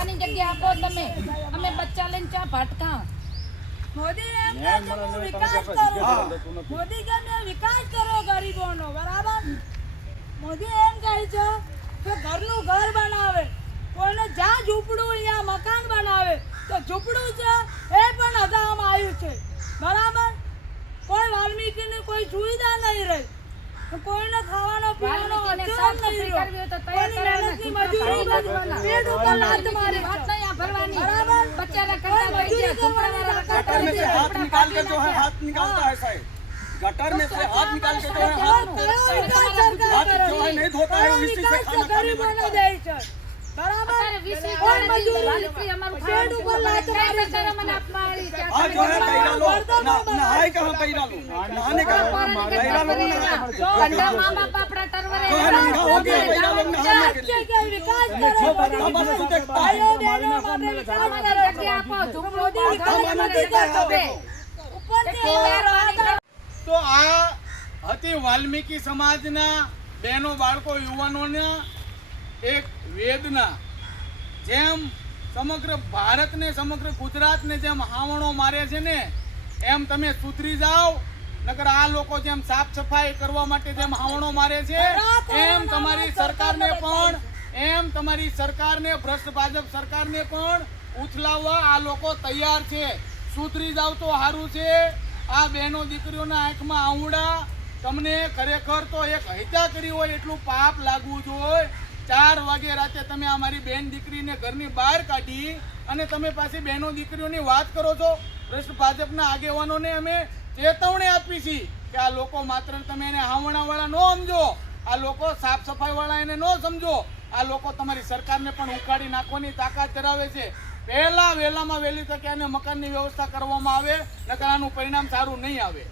રહેવાની જગ્યા આપો તમે. અમે બચ્ચા લઈને ચા ભટકા મોદી એમ કે હું વિકાસ કરું મોદી કે મેં વિકાસ કરો ગરીબોનો. બરાબર? મોદી એમ કહે છે કે ઘરનું ઘર બનાવે કોઈને જ્યાં ઝૂંપડું અહીંયા મકાન બનાવે તો ઝૂંપડું છે એ પણ હટાવવામાં આવ્યું છે. બરાબર? કોઈ વાલ્મીકીની કોઈ સુવિધા નહીં રહી. કોઈને ખાવાનો પીવાનો વાલ્મીકીને નહીં રહ્યો તૈયાર કોઈની કરવાના, મહેનતની ઝૂંપડા મજૂરી ભાડવાના. પેટ ઉપર લાત વાલ્મીકીની મારી વાત નહીં આ ભરવાની. બરાબર બચ્ચાના કરતા કોઈ થઈ ગયા, મજૂરી ઝૂંપડાવાળા કરવાની કરતા તાકાત થઈ નથી. ગયા. गटर में जो है हाथ निकालता है साहब गटर में से हाथ निकाल के जो है કયો हाथ વિકાસ સરકાર हाथ કરે जो है नहीं धोता है કયો इसी से વિકાસ खाना છે खाने ગરીબોને लगता है દે છે બરાબર અત્યારે વીસ વીસ કોઈ વર્ષથી મજૂરી વાલ્મીકી અમારું પેટ ખાવાનું ઉપર લાત કઈ મારી સરકારે મને આપવા આવી છે? आज जो है पैरा लो ना- नहाए कहाँ पैरा लो नहाने का पैरा लो ना ધંધા મા બાપ આપણા ટરવરે तो है नंगा हो गया पैरा लो તો આ હતી વાલ્મીકી સમાજના બહેનો બાળકો, યુવાનોના એક વેદના. જેમ સમગ્ર ભારતને, સમગ્ર ગુજરાતને જેમ હાવણો મારે છે ને, એમ તમે સુધરી જાઓ નકર આ લોકો જેમ સાફ સફાઈ કરવા માટે જેમ હાવણો મારે છે એમ તમારી સરકારને પણ એમ તમારી સરકારને ભ્રષ્ટ ભાજપ સરકારને પણ ઉથલાવવા આ લોકો તૈયાર છે. સુધરી જાવ તો સારું છે. આ બહેનો દીકરીઓના આંખમાં આવડા તમને ખરેખર તો એક હૈતા કરી હોય એટલું પાપ લાગવું જોઈએ. ચાર વાગે રાતે તમે અમારી બેન દીકરીને ઘરની બહાર કાઢી અને તમે પાછી બહેનો દીકરીઓની વાત કરો છો. ભ્રષ્ટ ભાજપના આગેવાનોને અમે ચેતવણી આપી છે કે આ લોકો માત્ર તમે એને હાવણાવાળા ન સમજો, આ લોકો સાફ સફાઈવાળા એને ન સમજો, આ લોકો તમારી સરકારને પણ ઉકાળી નાખવાની તાકાત ધરાવે છે. પહેલા વહેલામાં વહેલી તકે આને મકાનની વ્યવસ્થા કરવામાં આવે, નકર આનું પરિણામ સારું નહીં આવે.